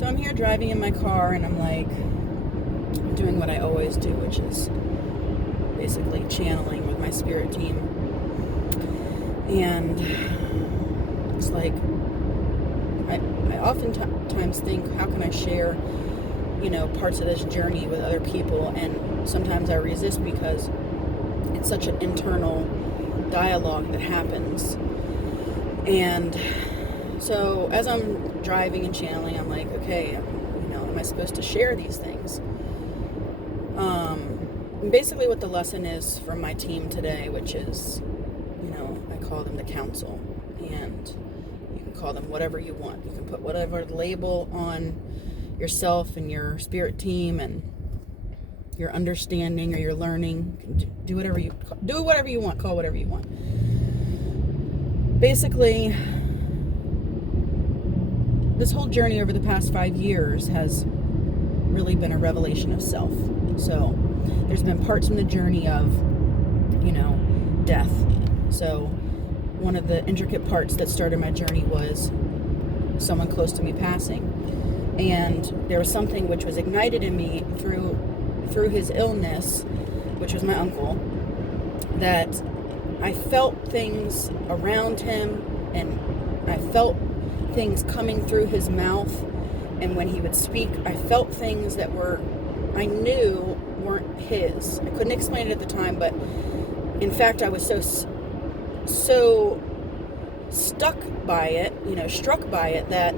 So I'm here driving in my car, and I'm like doing what I always do, which is basically channeling with my spirit team. And it's like I oftentimes think, how can I share, parts of this journey with other people? And sometimes I resist because it's such an internal dialogue that happens. And so as I'm driving and channeling, I'm like, okay, am I supposed to share these things? Basically what the lesson is from my team today, which is, I call them the council, and you can call them whatever you want. You can put whatever label on yourself and your spirit team and your understanding or your learning. Do whatever you want, call whatever you want. Basically, this whole journey over the past 5 years has really been a revelation of self. So there's been parts in the journey of, death. So one of the intricate parts that started my journey was someone close to me passing. And there was something which was ignited in me through his illness, which was my uncle, that I felt things around him, and I felt things coming through his mouth. And when he would speak, I felt things that I knew weren't his. I couldn't explain it at the time, but in fact, I was so stuck by it, struck by it, that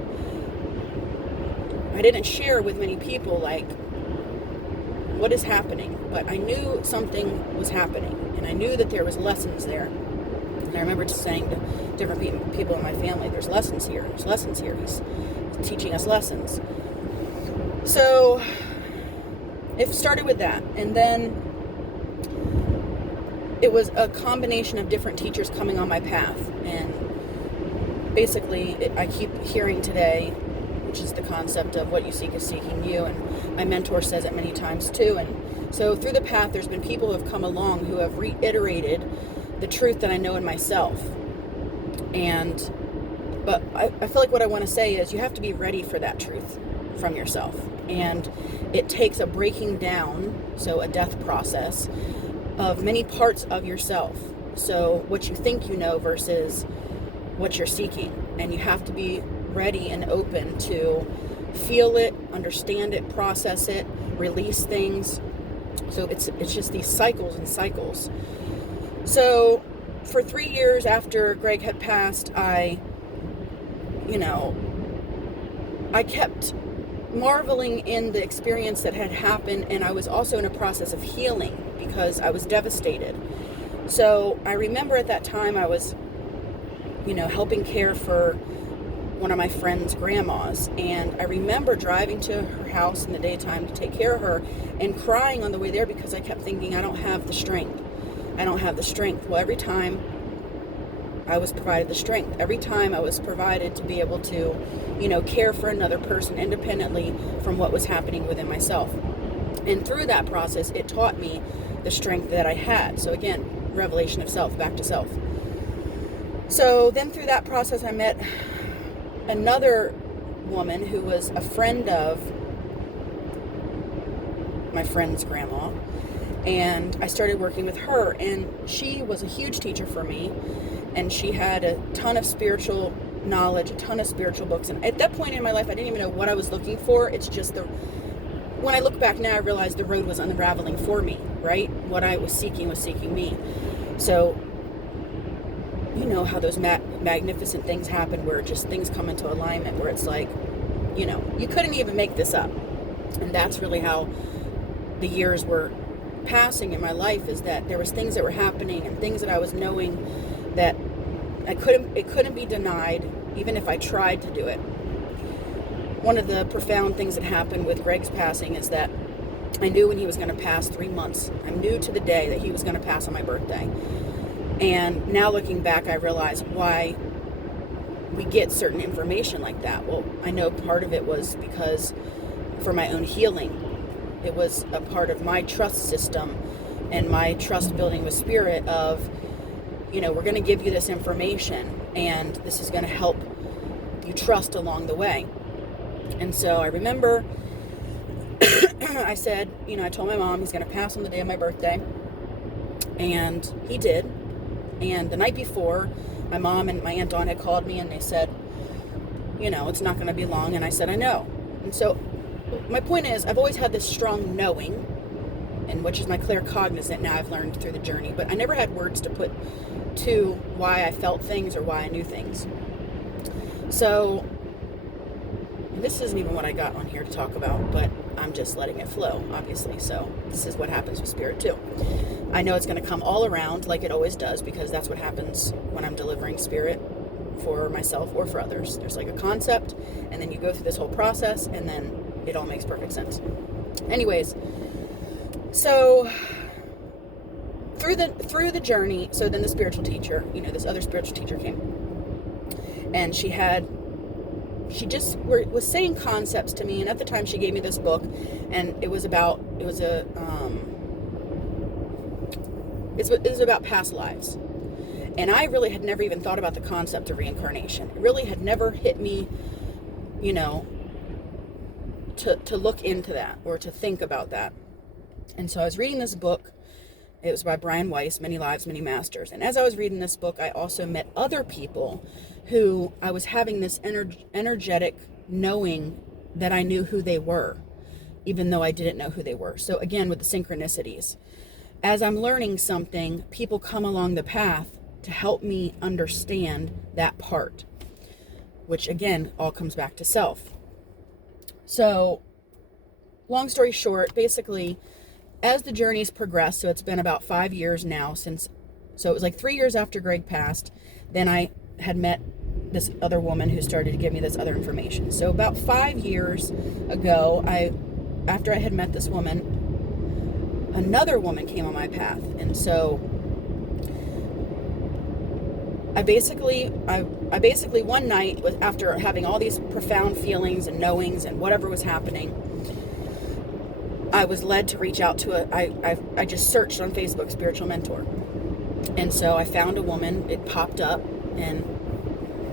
I didn't share with many people, like, what is happening. But I knew something was happening, and I knew that there was lessons there. And I remember just saying to different people in my family, there's lessons here. He's teaching us lessons. So it started with that. And then it was a combination of different teachers coming on my path. And basically, I keep hearing today, which is the concept of what you seek is seeking you. And my mentor says it many times too. And so through the path, there's been people who have come along who have reiterated the truth that I know in myself. But I feel like what I want to say is you have to be ready for that truth from yourself. And it takes a breaking down, so a death process, of many parts of yourself. So what you think you know versus what you're seeking. And you have to be ready and open to feel it, understand it, process it, release things. So it's just these cycles and cycles. So for 3 years after Greg had passed, I kept marveling in the experience that had happened, and I was also in a process of healing because I was devastated. So I remember at that time I was, helping care for one of my friend's grandmas, and I remember driving to her house in the daytime to take care of her and crying on the way there because I kept thinking, I don't have the strength. Well, every time I was provided the strength. Every time I was provided to be able to, care for another person independently from what was happening within myself. And through that process, it taught me the strength that I had. So again, revelation of self, back to self. So then through that process, I met another woman who was a friend of my friend's grandma. And I started working with her, and she was a huge teacher for me. And she had a ton of spiritual knowledge, a ton of spiritual books. And at that point in my life, I didn't even know what I was looking for. It's just when I look back now, I realized the road was unraveling for me, right? What I was seeking me. So, you know how those magnificent things happen where just things come into alignment, where it's like, you couldn't even make this up. And that's really how the years were passing in my life, is that there was things that were happening and things that I was knowing that it couldn't be denied, even if I tried to do it. One of the profound things that happened with Greg's passing is that I knew when he was going to pass 3 months. I knew to the day that he was going to pass on my birthday. And now looking back, I realize why we get certain information like that. Well, I know part of it was because for my own healing. It was a part of my trust system and my trust building with spirit of, we're going to give you this information and this is going to help you trust along the way. And so I remember I said, I told my mom he's going to pass on the day of my birthday. And he did. And the night before, my mom and my Aunt Dawn had called me and they said, it's not going to be long. And I said, I know. And so my point is, I've always had this strong knowing, and which is my claircognizant now I've learned through the journey. But I never had words to put to why I felt things or why I knew things. So this isn't even what I got on here to talk about, but I'm just letting it flow, obviously. So this is what happens with spirit too. I know it's going to come all around like it always does, because that's what happens when I'm delivering spirit for myself or for others. There's like a concept, and then you go through this whole process, and then it all makes perfect sense. Anyways, so through the journey, so then the spiritual teacher, this other spiritual teacher came, and she just was saying concepts to me. And at the time she gave me this book, and it was about past lives. And I really had never even thought about the concept of reincarnation. It really had never hit me, to look into that or to think about that. And so I was reading this book. It was by Brian Weiss, Many Lives, Many Masters. And as I was reading this book, I also met other people who I was having this energetic knowing that I knew who they were, even though I didn't know who they were. So again, with the synchronicities, as I'm learning something, people come along the path to help me understand that part, which again, all comes back to self. So long story short, basically, as the journey's progressed, so it's been about 5 years now so it was like 3 years after Greg passed, then I had met this other woman who started to give me this other information. So about 5 years ago, after I had met this woman, another woman came on my path. And so I basically one night, after having all these profound feelings and knowings and whatever was happening, I was led to reach out to I just searched on Facebook, spiritual mentor. And so I found a woman, it popped up, and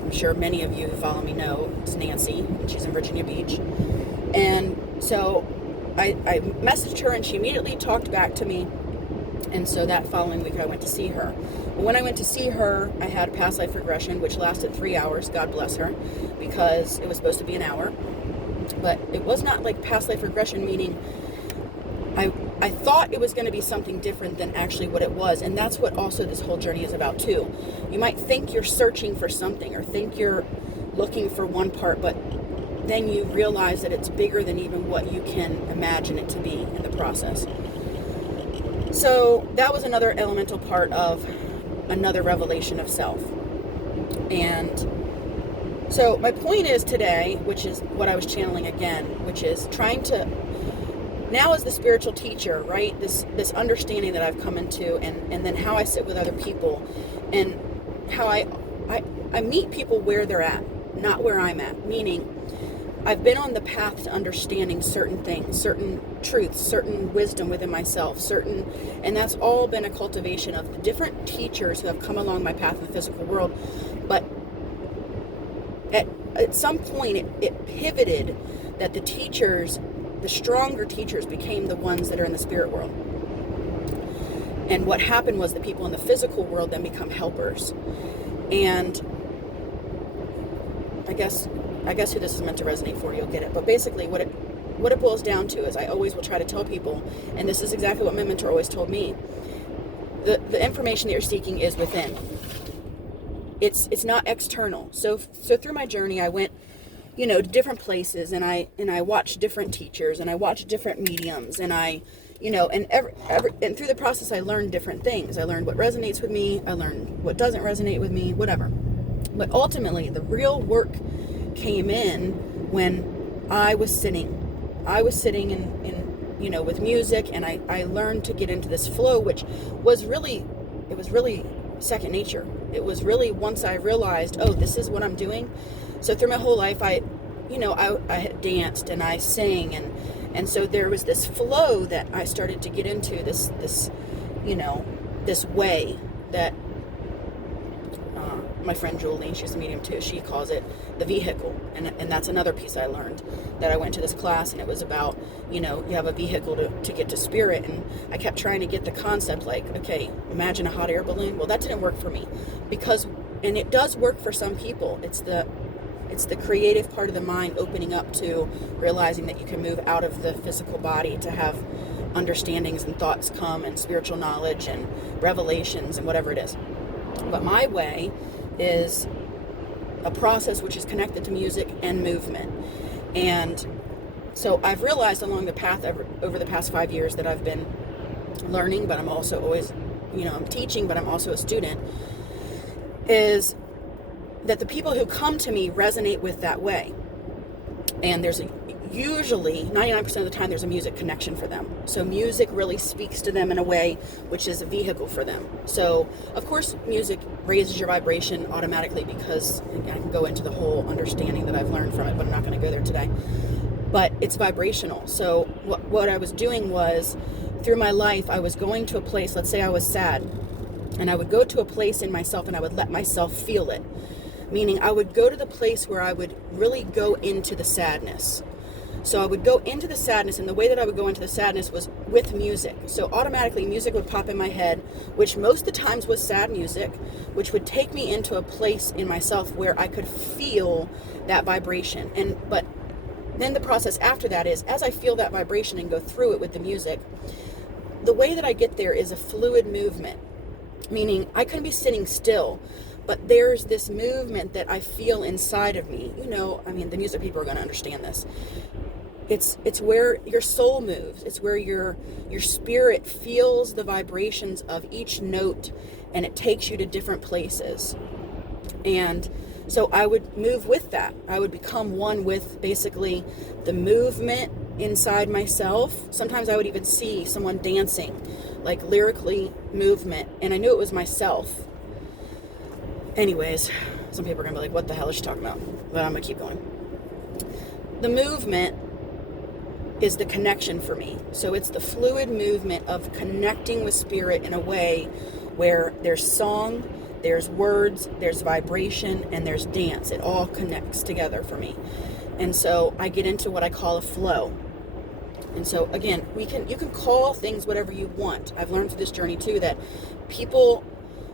I'm sure many of you who follow me know it's Nancy, and she's in Virginia Beach. And so I messaged her, and she immediately talked back to me. And so that following week I went to see her. But when I went to see her, I had a past life regression, which lasted 3 hours, God bless her, because it was supposed to be an hour. But it was not like past life regression, meaning I thought it was going to be something different than actually what it was. And that's what also this whole journey is about too. You might think you're searching for something or think you're looking for one part, but then you realize that it's bigger than even what you can imagine it to be in the process. So that was another elemental part of another revelation of self. And so my point is today, which is what I was channeling again, which is trying to, now as the spiritual teacher, right, this understanding that I've come into, and then how I sit with other people, and how I meet people where they're at, not where I'm at, meaning I've been on the path to understanding certain things, certain truths, certain wisdom within myself, and that's all been a cultivation of the different teachers who have come along my path in the physical world. But at some point it pivoted, that the teachers, the stronger teachers, became the ones that are in the spirit world. And what happened was the people in the physical world then become helpers. And I guess who this is meant to resonate for, you'll get it. But basically what it boils down to is, I always will try to tell people, and this is exactly what my mentor always told me, the information that you're seeking is within. It's not external. So through my journey, I went, to different places, and I watched different teachers, and I watched different mediums, and and through the process, I learned different things. I learned what resonates with me. I learned what doesn't resonate with me, whatever. But ultimately, the real work came in when I was sitting in with music, and I learned to get into this flow, which was really second nature. It was really, once I realized, oh, this is what I'm doing. So through my whole life, I had danced and I sang, and so there was this flow that I started to get into, this way that my friend Julie, she's a medium too, she calls it the vehicle. And that's another piece I learned, that I went to this class and it was about, you have a vehicle to get to spirit. And I kept trying to get the concept, like, okay, imagine a hot air balloon. Well, that didn't work for me, and it does work for some people. It's the creative part of the mind opening up to realizing that you can move out of the physical body to have understandings and thoughts come, and spiritual knowledge and revelations and whatever it is. But my way is a process which is connected to music and movement. And so I've realized along the path over the past 5 years that I've been learning, but I'm also always, I'm teaching, but I'm also a student, is that the people who come to me resonate with that way. And there's usually 99% of the time there's a music connection for them. So music really speaks to them in a way which is a vehicle for them. So of course music raises your vibration automatically, because I can go into the whole understanding that I've learned from it, but I'm not going to go there today. But it's vibrational. So what I was doing was, through my life, I was going to a place, let's say I was sad, and I would go to a place in myself and I would let myself feel it. Meaning I would go to the place where I would really go into the sadness. So I would go into the sadness, and the way that I would go into the sadness was with music. So automatically music would pop in my head, which most of the times was sad music, which would take me into a place in myself where I could feel that vibration. But then the process after that is, as I feel that vibration and go through it with the music, the way that I get there is a fluid movement. Meaning I couldn't be sitting still, but there's this movement that I feel inside of me. The music people are going to understand this. It's where your soul moves. It's where your spirit feels the vibrations of each note, and it takes you to different places. And so I would move with that. I would become one with basically the movement inside myself. Sometimes I would even see someone dancing, like lyrically movement, and I knew it was myself. Anyways, some people are going to be like, what the hell is she talking about? But I'm going to keep going. The movement is the connection for me. So it's the fluid movement of connecting with spirit in a way where there's song, there's words, there's vibration, and there's dance. It all connects together for me. And so I get into what I call a flow. And so again, you can call things whatever you want. I've learned through this journey too that people,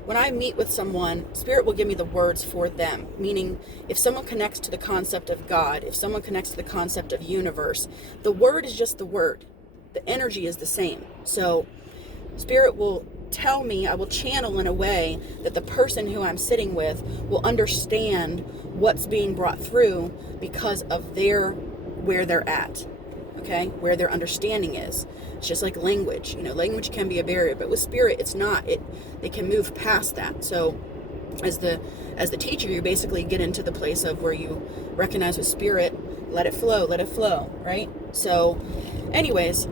when I meet with someone, spirit will give me the words for them. Meaning, if someone connects to the concept of God, if someone connects to the concept of universe, the word is just the word. The energy is the same. So spirit will tell me, I will channel in a way that the person who I'm sitting with will understand what's being brought through because of where they're at. Okay, where their understanding is. It's just like language. Language can be a barrier, but with spirit, it's not. They can move past that. So, as the teacher, you basically get into the place of where you recognize with spirit, let it flow, right? So, anyways,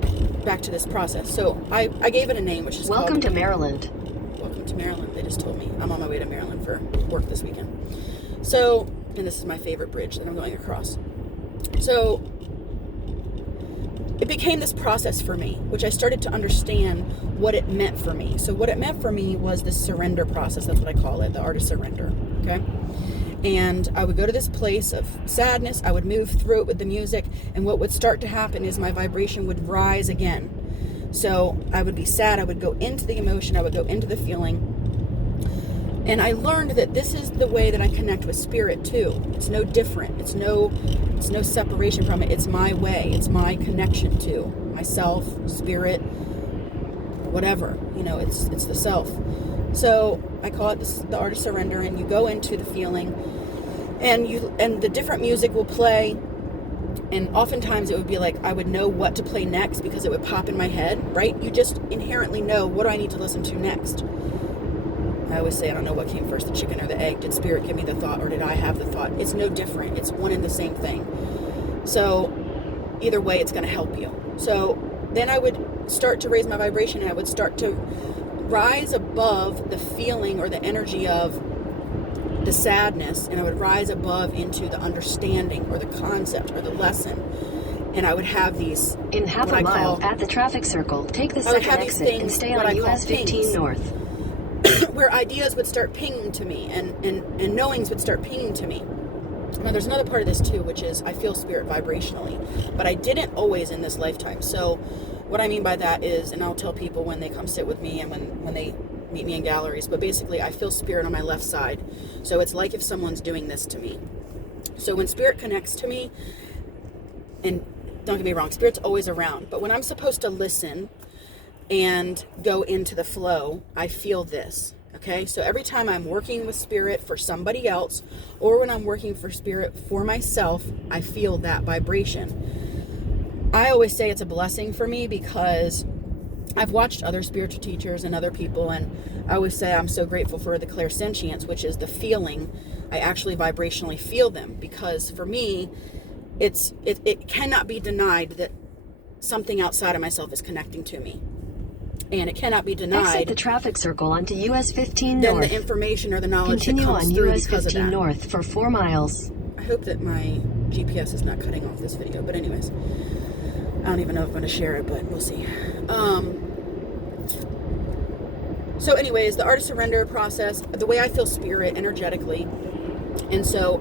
back to this process. So, I gave it a name, which is Welcome to Maryland. Welcome to Maryland. They just told me I'm on my way to Maryland for work this weekend. So, and this is my favorite bridge that I'm going across. So, it became this process for me, which I started to understand what it meant for me. So what it meant for me was the surrender process. That's what I call it, the art of surrender. Okay. And I would go to this place of sadness. I would move through it with the music. And what would start to happen is my vibration would rise again. So I would be sad. I would go into the emotion. I would go into the feeling. And I learned that this is the way that I connect with spirit too. It's no different. It's no separation from it. It's my way. It's my connection to myself, spirit, whatever. It's the self. So I call it the art of surrender. And you go into the feeling, and the different music will play. And oftentimes it would be like I would know what to play next because it would pop in my head. Right? You just inherently know, what do I need to listen to next? I always say, I don't know what came first, the chicken or the egg. Did spirit give me the thought, or did I have the thought? It's no different. It's one and the same thing. So either way, it's going to help you. So then I would start to raise my vibration, and I would start to rise above the feeling or the energy of the sadness, and I would rise above into the understanding or the concept or the lesson. And I would have these, in half a mile at the traffic circle, take the second exit and stay on US 15 north. where ideas would start pinging to me, and knowings would start pinging to me. Now, there's another part of this too, which is I feel spirit vibrationally, but I didn't always in this lifetime. So what I mean by that is, and I'll tell people when they come sit with me and when they meet me in galleries, but basically I feel spirit on my left side. So it's like if someone's doing this to me. So when spirit connects to me, and don't get me wrong, spirit's always around, but when I'm supposed to listen and go into the flow, I feel this. Okay, so every time I'm working with spirit for somebody else, or when I'm working for spirit for myself, I feel that vibration. I always say it's a blessing for me because I've watched other spiritual teachers and other people, and I always say I'm so grateful for the clairsentience, which is the feeling. I actually vibrationally feel them, because for me, it cannot be denied that something outside of myself is connecting to me. And it cannot be denied. Exit the traffic circle onto US 15 then North. The information or the knowledge Continue that comes on through US because 15 of that. North for 4 miles. I hope that my GPS is not cutting off this video, but anyways, I don't even know if I'm going to share it, but we'll see. So anyways, the art of surrender process, the way I feel spirit energetically, and so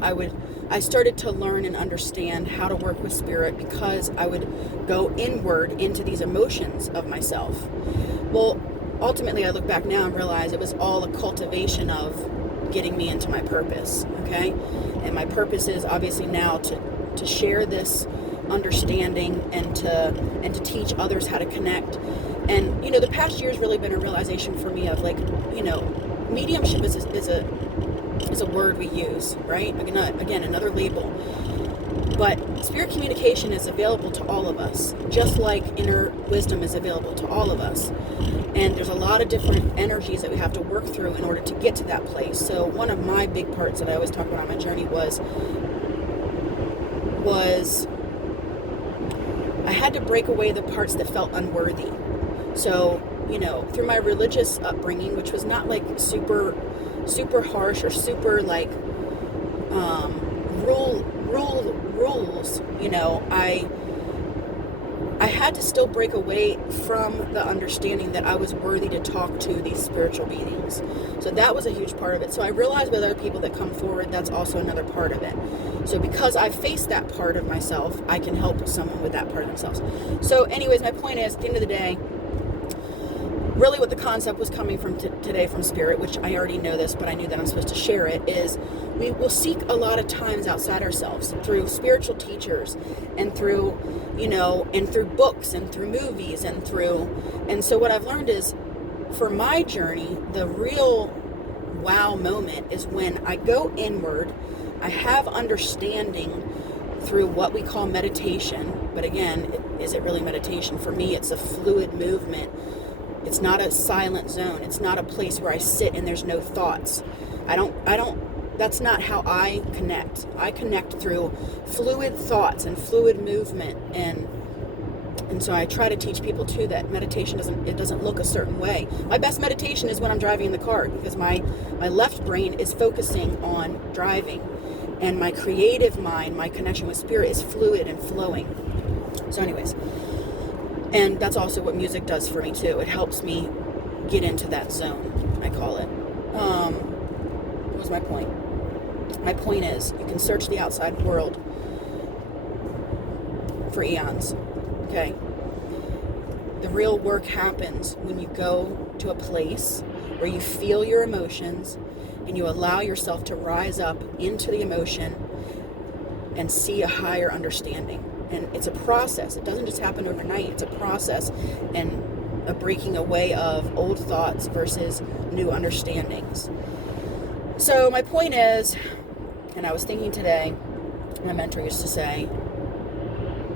I started to learn and understand how to work with spirit, because I would go inward into these emotions of myself. Well, ultimately, I look back now and realize it was all a cultivation of getting me into my purpose, okay? And my purpose is obviously now to share this understanding and to teach others how to connect. And, the past year's really been a realization for me of, like, mediumship is a word we use, right? Again, another label. But spirit communication is available to all of us, just like inner wisdom is available to all of us. And there's a lot of different energies that we have to work through in order to get to that place. So one of my big parts that I always talk about on my journey was I had to break away the parts that felt unworthy. So, through my religious upbringing, which was not like super harsh or super like rules, I had to still break away from the understanding that I was worthy to talk to these spiritual beings. So that was a huge part of it. So I realized with other people that come forward, that's also another part of it. So because I faced that part of myself, I can help someone with that part of themselves. So anyways, my point is, at the end of the day, really what the concept was coming from today from spirit, which I already know this, but I knew that I'm supposed to share it, is we will seek a lot of times outside ourselves through spiritual teachers and through, and through books and through movies and so what I've learned is, for my journey, the real wow moment is when I go inward. I have understanding through what we call meditation, but again, is it really meditation? For me, it's a fluid movement. It's not a silent zone. It's not a place where I sit and there's no thoughts. That's not how I connect. I connect through fluid thoughts and fluid movement. And so I try to teach people too that meditation doesn't look a certain way. My best meditation is when I'm driving in the car, because my left brain is focusing on driving. And my creative mind, my connection with spirit, is fluid and flowing. So anyways, and that's also what music does for me too. It helps me get into that zone, I call it. What was my point? My point is, you can search the outside world for eons, okay? The real work happens when you go to a place where you feel your emotions and you allow yourself to rise up into the emotion and see a higher understanding. And it's a process. It doesn't just happen overnight. It's a process and a breaking away of old thoughts versus new understandings. So my point is, and I was thinking today, my mentor used to say,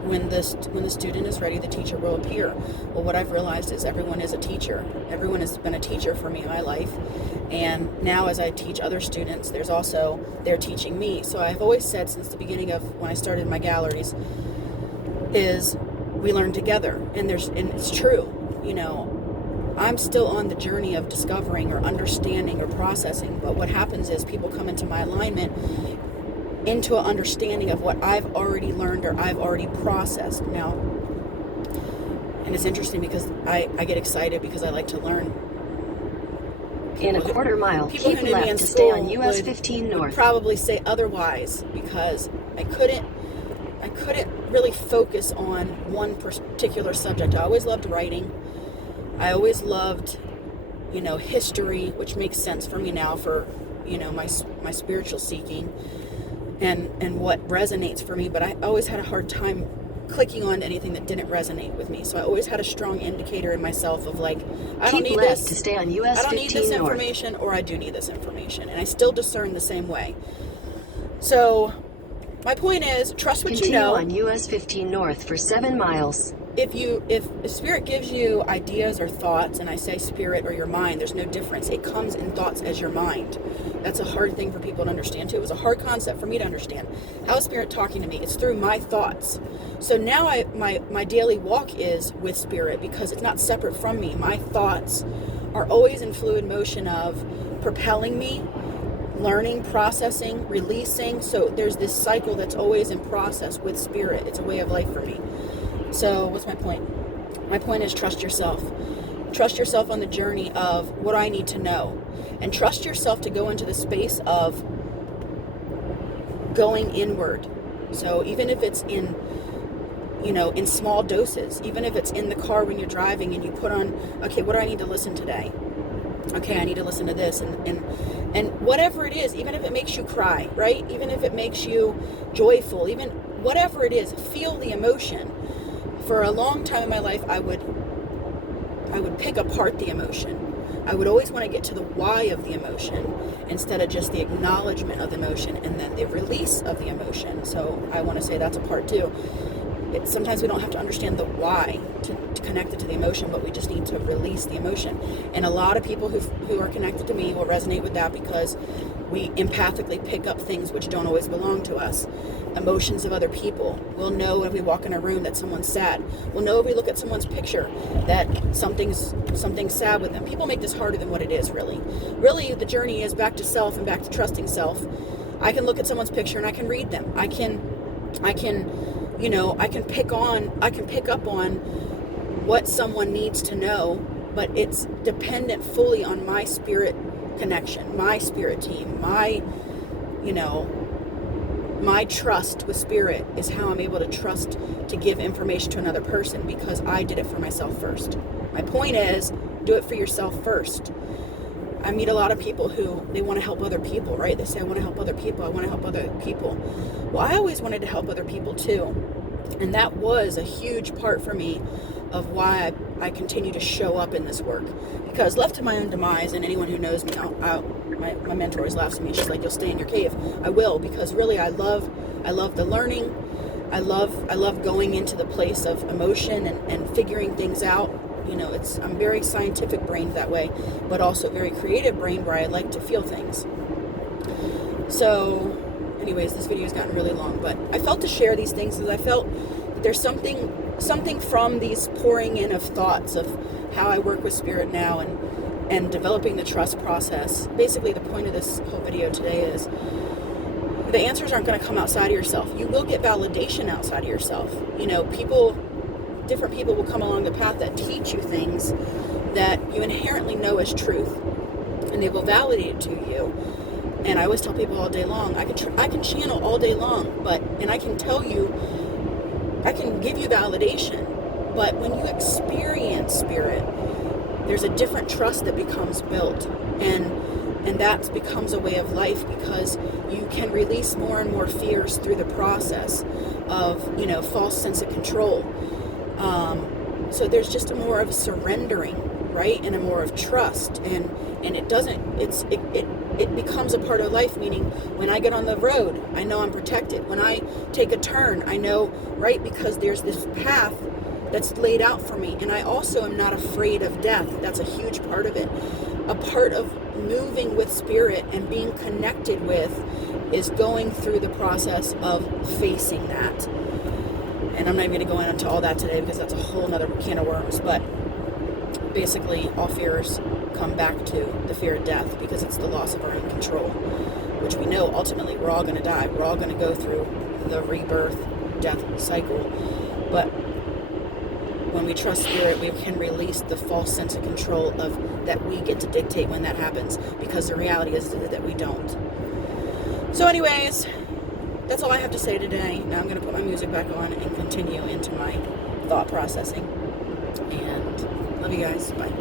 when the student is ready, the teacher will appear. Well, what I've realized is everyone is a teacher. Everyone has been a teacher for me in my life. And now as I teach other students, they're teaching me. So I've always said since the beginning of when I started my galleries is we learn together. And it's true. I'm still on the journey of discovering or understanding or processing. But what happens is people come into my alignment into an understanding of what I've already learned or I've already processed now. And it's interesting because I get excited because I like to learn In a quarter mile, people keep who knew me in left to stay on school US would 15 north. probably say otherwise, because I couldn't really focus on one particular subject. I always loved writing. I always loved, history, which makes sense for me now for, my spiritual seeking and what resonates for me. But I always had a hard time clicking on anything that didn't resonate with me. So I always had a strong indicator in myself of like, I don't need this to stay on US I don't need this 15 north. information, or I do need this information. And I still discern the same way. So my point is, trust what Continue you know. on US 15 north for 7 miles. If spirit gives you ideas or thoughts, and I say spirit or your mind, there's no difference. It comes in thoughts as your mind. That's a hard thing for people to understand too. It was a hard concept for me to understand. How is spirit talking to me? It's through my thoughts. So now my daily walk is with spirit, because it's not separate from me. My thoughts are always in fluid motion of propelling me, learning, processing, releasing. So there's this cycle that's always in process with spirit. It's a way of life for me. So what's my point? My point is, trust yourself. Trust yourself on the journey of what I need to know. And trust yourself to go into the space of going inward. So even if it's in small doses, even if it's in the car when you're driving and you put on, okay, what do I need to listen today? Okay, I need to listen to this, and whatever it is, even if it makes you cry, right? Even if it makes you joyful, even whatever it is, feel the emotion. For a long time in my life, I would pick apart the emotion. I would always want to get to the why of the emotion instead of just the acknowledgement of the emotion and then the release of the emotion. So I want to say that's a part too. Sometimes we don't have to understand the why to connect it to the emotion, but we just need to release the emotion. And a lot of people who are connected to me will resonate with that, because we empathically pick up things which don't always belong to us. Emotions of other people. We'll know if we walk in a room that someone's sad. We'll know if we look at someone's picture that something's sad with them. People make this harder than what it is, really. Really, the journey is back to self and back to trusting self. I can look at someone's picture and I can read them. I can pick up on what someone needs to know, but it's dependent fully on my spirit connection, my spirit team, my trust with spirit is how I'm able to trust to give information to another person, because I did it for myself first. My point is, do it for yourself first. I meet a lot of people who, they want to help other people, right? They say, I want to help other people. I want to help other people. Well, I always wanted to help other people too. And that was a huge part for me of why I continue to show up in this work. Because left to my own demise, and anyone who knows me, my mentor always laughs at me. She's like, you'll stay in your cave. I will, because really I love the learning. I love going into the place of emotion and figuring things out. I'm very scientific brained that way, but also very creative brain where I like to feel things. So anyways, this video's gotten really long, but I felt to share these things because I felt that there's something from these pouring in of thoughts of how I work with spirit now and developing the trust process. Basically, the point of this whole video today is the answers aren't going to come outside of yourself. You will get validation outside of yourself. Different people will come along the path that teach you things that you inherently know as truth, and they will validate it to you. And I always tell people all day long, I can channel all day long, and I can tell you, I can give you validation, but when you experience spirit, there's a different trust that becomes built, and that becomes a way of life, because you can release more and more fears through the process of, false sense of control. So there's just a more of surrendering, right? And a more of trust, and it becomes a part of life, meaning when I get on the road, I know I'm protected. When I take a turn, I know, right? Because there's this path that's laid out for me. And I also am not afraid of death. That's a huge part of it. A part of moving with spirit and being connected with is going through the process of facing that. And I'm not even going to go into all that today, because that's a whole nother can of worms. But basically, all fears come back to the fear of death, because it's the loss of our own control, which we know ultimately we're all going to die. We're all going to go through the rebirth, death cycle. But when we trust spirit, we can release the false sense of control of that we get to dictate when that happens, because the reality is that we don't. So anyways, that's all I have to say today. Now I'm going to put my music back on and continue into my thought processing. And love you guys. Bye.